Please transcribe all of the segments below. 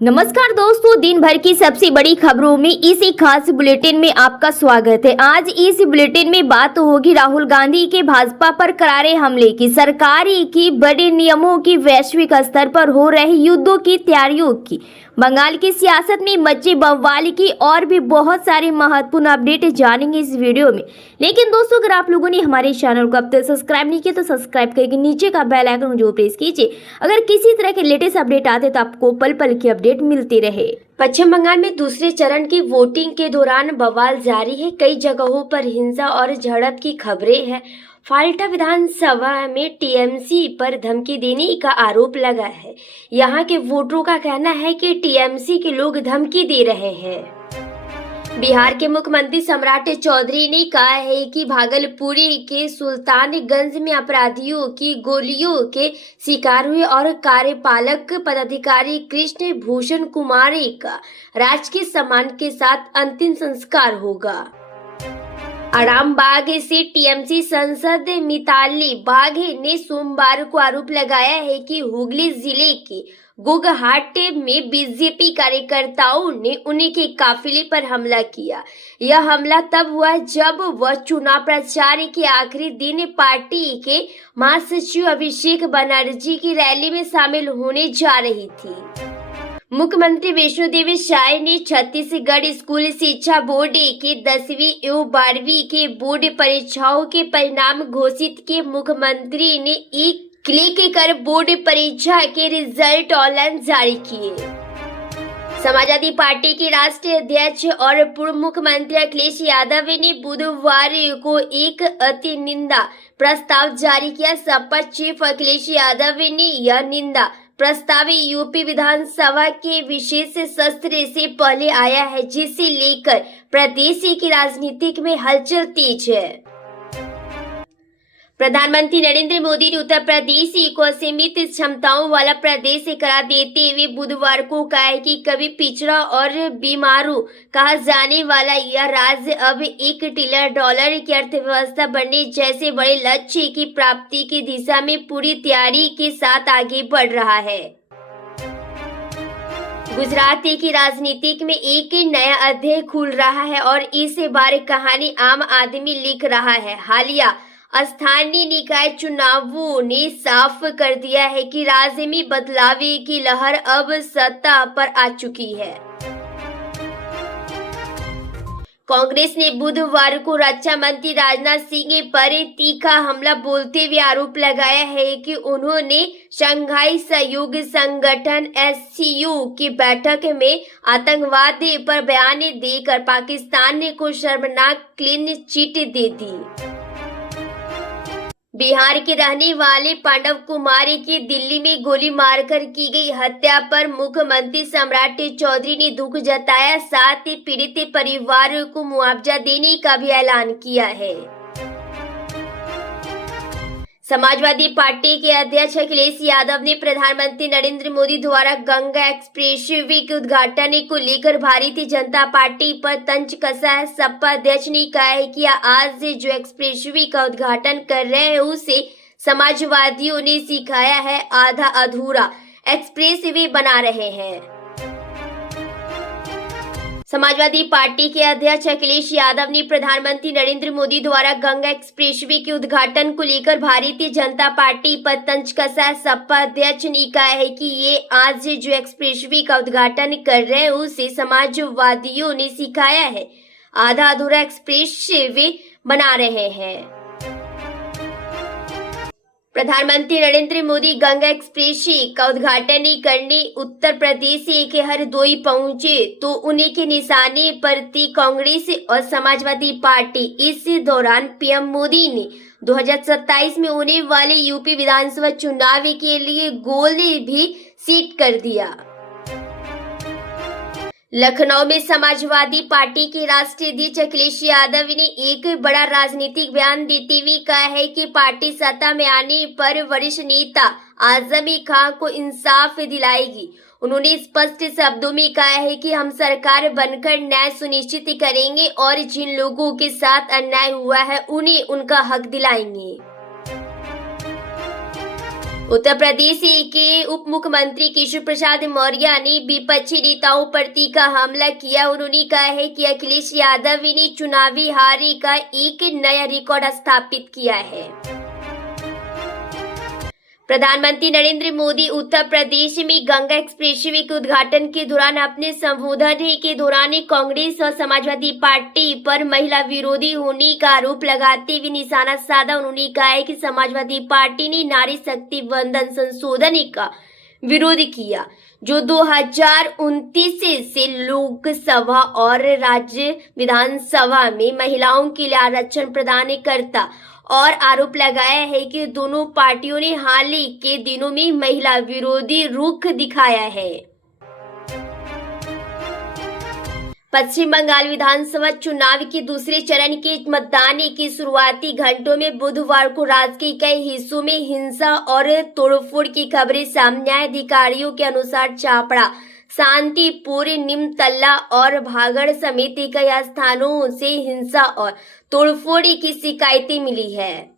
नमस्कार दोस्तों, दिन भर की सबसे बड़ी खबरों में इसी खास बुलेटिन में आपका स्वागत है। आज इस बुलेटिन में बात होगी राहुल गांधी के भाजपा पर करारे हमले की, सरकार की बड़े नियमों की, वैश्विक स्तर पर हो रहे युद्धों की तैयारियों की, बंगाल की सियासत में मचे बवाल की और भी बहुत सारे महत्वपूर्ण अपडेट जानेंगे इस वीडियो में। लेकिन दोस्तों, अगर आप लोगों ने हमारे चैनल को अब तक सब्सक्राइब नहीं किया तो सब्सक्राइब करके नीचे का बेल आइकन जो प्रेस कीजिए। अगर किसी तरह के लेटेस्ट अपडेट आते तो आपको पल पल की अपडेट मिलती रहे। पश्चिम बंगाल में दूसरे चरण की वोटिंग के दौरान बवाल जारी है। कई जगहों पर हिंसा और झड़प की खबरें हैं। फाल्टा विधानसभा में टीएमसी पर धमकी देने का आरोप लगा है। यहां के वोटरों का कहना है कि टीएमसी के लोग धमकी दे रहे हैं। बिहार के मुख्यमंत्री सम्राट चौधरी ने कहा है कि भागलपुर के सुल्तानगंज में अपराधियों की गोलियों के शिकार हुए और कार्यपालक पदाधिकारी कृष्ण भूषण कुमार का राजकीय सम्मान के साथ अंतिम संस्कार होगा। आरामबाग से टीएमसी सांसद मिताली बाघ ने सोमवार को आरोप लगाया है कि हुगली जिले के गोगहाट में बीजेपी कार्यकर्ताओं ने उनके काफिले पर हमला किया। यह हमला तब हुआ जब वह चुनाव प्रचार के आखिरी दिन पार्टी के महासचिव अभिषेक बनर्जी की रैली में शामिल होने जा रही थी। मुख्यमंत्री वैष्णो देवी शाह ने छत्तीसगढ़ स्कूल शिक्षा बोर्ड के 10वीं एवं 12वीं के बोर्ड परीक्षाओं के परिणाम घोषित किए। मुख्यमंत्री ने एक क्लिक कर बोर्ड परीक्षा के रिजल्ट ऑनलाइन जारी किए। समाजवादी पार्टी के राष्ट्रीय अध्यक्ष और पूर्व मुख्यमंत्री अखिलेश यादव ने बुधवार को एक अति निंदा प्रस्ताव जारी किया। सपा चीफ अखिलेश यादव ने यह निंदा प्रस्ताव यूपी विधानसभा के विशेष सत्र से पहले आया है, जिसे लेकर प्रदेश की राजनीति में हलचल तेज है। प्रधानमंत्री नरेंद्र मोदी ने उत्तर प्रदेश को असीमित क्षमताओं वाला प्रदेश करार देते हुए बुधवार को कहा है कि कभी पिछड़ा और बीमारू कहा जाने वाला यह राज्य अब $1 ट्रिलियन की अर्थव्यवस्था बनने जैसे बड़े लक्ष्य की प्राप्ति की दिशा में पूरी तैयारी के साथ आगे बढ़ रहा है। गुजरात की राजनीति में एक नया अध्याय खुल रहा है और इस बार कहानी आम आदमी लिख रहा है। हालिया स्थानीय निकाय चुनावों ने साफ कर दिया है कि राज्य में बदलाव की लहर अब सत्ता पर आ चुकी है। कांग्रेस ने बुधवार को रक्षा मंत्री राजनाथ सिंह पर तीखा हमला बोलते हुए आरोप लगाया है कि उन्होंने शंघाई सहयोग संगठन SCO की बैठक में आतंकवाद पर बयान देकर पाकिस्तान को शर्मनाक क्लीन चिट दे दी। बिहार के रहने वाले पांडव कुमार की दिल्ली में गोली मारकर की गई हत्या पर मुख्यमंत्री सम्राट चौधरी ने दुख जताया, साथ ही पीड़ित परिवार को मुआवजा देने का भी ऐलान किया है। समाजवादी पार्टी के अध्यक्ष अखिलेश यादव ने प्रधानमंत्री नरेंद्र मोदी द्वारा गंगा एक्सप्रेसवे के उद्घाटन को लेकर भारतीय जनता पार्टी पर तंज कसा है। सपा अध्यक्ष ने कहा है कि आज जो एक्सप्रेसवे का उद्घाटन कर रहे हैं उसे समाजवादियों ने सिखाया है, आधा अधूरा एक्सप्रेसवे बना रहे हैं। समाजवादी पार्टी के अध्यक्ष अखिलेश यादव ने प्रधानमंत्री नरेंद्र मोदी द्वारा गंगा एक्सप्रेसवे के उद्घाटन को लेकर भारतीय जनता पार्टी पर तंज कसा। सपा अध्यक्ष ने कहा है कि ये आज जो एक्सप्रेसवे का उद्घाटन कर रहे हैं उसे समाजवादियों ने सिखाया है, आधा अधूरा एक्सप्रेसवे बना रहे हैं। प्रधानमंत्री नरेंद्र मोदी गंगा एक्सप्रेसवे का उद्घाटन करने उत्तर प्रदेश के हरदोई पहुंचे तो उन्हीं के निशाने पर थी कांग्रेस और समाजवादी पार्टी। इस दौरान पीएम मोदी ने 2027 में होने वाले यूपी विधानसभा चुनाव के लिए गोल भी सेट कर दिया। लखनऊ में समाजवादी पार्टी के राष्ट्रीय अध्यक्ष अखिलेश यादव ने एक बड़ा राजनीतिक बयान देते हुए कहा है कि पार्टी सत्ता में आने पर वरिष्ठ नेता आजम खान को इंसाफ दिलाएगी। उन्होंने स्पष्ट शब्दों में कहा है कि हम सरकार बनकर न्याय सुनिश्चित करेंगे और जिन लोगों के साथ अन्याय हुआ है उन्हें उनका हक दिलाएंगे। उत्तर प्रदेश के उप मुख्यमंत्री केशव प्रसाद मौर्य ने विपक्षी नेताओं पर तीखा हमला किया। उन्होंने कहा है कि अखिलेश यादव ने चुनावी हार का एक नया रिकॉर्ड स्थापित किया है। प्रधानमंत्री नरेंद्र मोदी उत्तर प्रदेश में गंगा एक्सप्रेसवे के उद्घाटन के दौरान अपने संबोधन के दौरान कांग्रेस और समाजवादी पार्टी पर महिला विरोधी होने का आरोप लगाते हुए निशाना साधा। उन्होंने कहा है कि समाजवादी पार्टी ने नारी शक्ति वंदन संशोधन का विरोध किया, जो 2029 से लोकसभा और राज्य विधानसभा में महिलाओं के लिए आरक्षण प्रदान करता, और आरोप लगाया है कि दोनों पार्टियों ने हाल ही के दिनों में महिला विरोधी रुख दिखाया है। पश्चिम बंगाल विधानसभा चुनाव के दूसरे चरण के मतदान के शुरुआती घंटों में बुधवार को राज्य के कई हिस्सों में हिंसा और तोड़फोड़ की खबरें सामने आई। अधिकारियों के अनुसार चापड़ा, शांतिपुर, निमतल्ला और भागड़ समेत कई स्थानों से हिंसा और तोड़फोड़ की शिकायतें मिली है।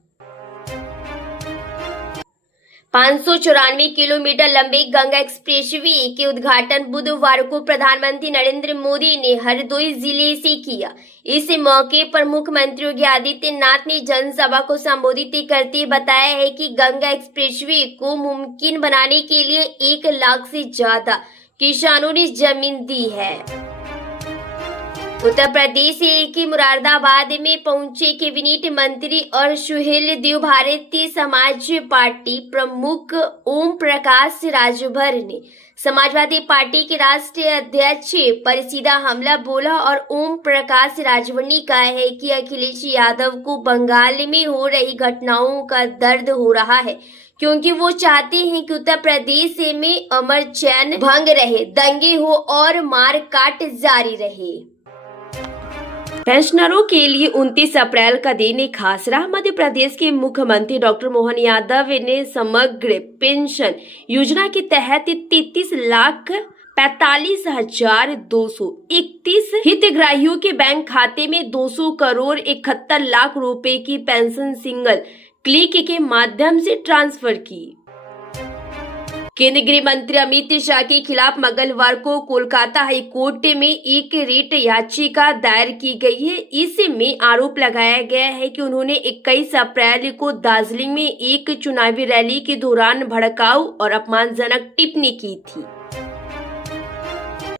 594 किलोमीटर लंबे गंगा एक्सप्रेसवे के उद्घाटन बुधवार को प्रधानमंत्री नरेंद्र मोदी ने हरदोई जिले से किया। इस मौके पर मुख्यमंत्री योगी आदित्यनाथ ने जनसभा को संबोधित करते बताया है कि गंगा एक्सप्रेसवे को मुमकिन बनाने के लिए 1 लाख से ज्यादा किसानों ने जमीन दी है। उत्तर प्रदेश के मुरादाबाद में पहुंचे कैबिनेट मंत्री और सुहेलदेव भारतीय समाज पार्टी प्रमुख ओम प्रकाश राजभर ने समाजवादी पार्टी के राष्ट्रीय अध्यक्ष पर सीधा हमला बोला और ओम प्रकाश राजभर ने कहा है कि अखिलेश यादव को बंगाल में हो रही घटनाओं का दर्द हो रहा है, क्योंकि वो चाहते हैं कि उत्तर प्रदेश में अमर चैन भंग रहे, दंगे हो और मार काट जारी रहे। पेंशनरों के लिए 29 अप्रैल का दिन खास रहा। मध्य प्रदेश के मुख्यमंत्री डॉक्टर मोहन यादव ने समग्र पेंशन योजना के तहत 33,45,231 हितग्राहियों के बैंक खाते में 200 करोड़ 71 लाख रुपए की पेंशन सिंगल क्लिक के माध्यम से ट्रांसफर की। केंद्रीय गृह मंत्री अमित शाह के खिलाफ मंगलवार को कोलकाता हाई कोर्ट में एक रिट याचिका दायर की गई है। इसमें आरोप लगाया गया है कि उन्होंने 21 अप्रैल को दार्जिलिंग में एक चुनावी रैली के दौरान भड़काऊ और अपमानजनक टिप्पणी की थी।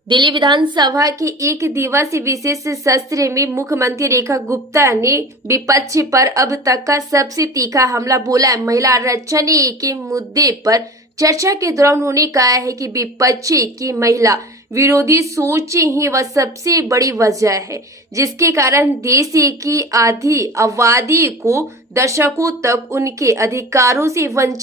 दिल्ली विधानसभा के एक दिवसीय विशेष सत्र में मुख्यमंत्री रेखा गुप्ता ने विपक्ष पर अब तक का सबसे तीखा हमला बोला। महिला आरक्षण के मुद्दे पर चर्चा के दौरान उन्होंने कहा है कि विपक्ष की महिला विरोधी सोच ही वह सबसे बड़ी वजह है, जिसके कारण देश की आधी आबादी को दशकों तक उनके अधिकारों से वंचित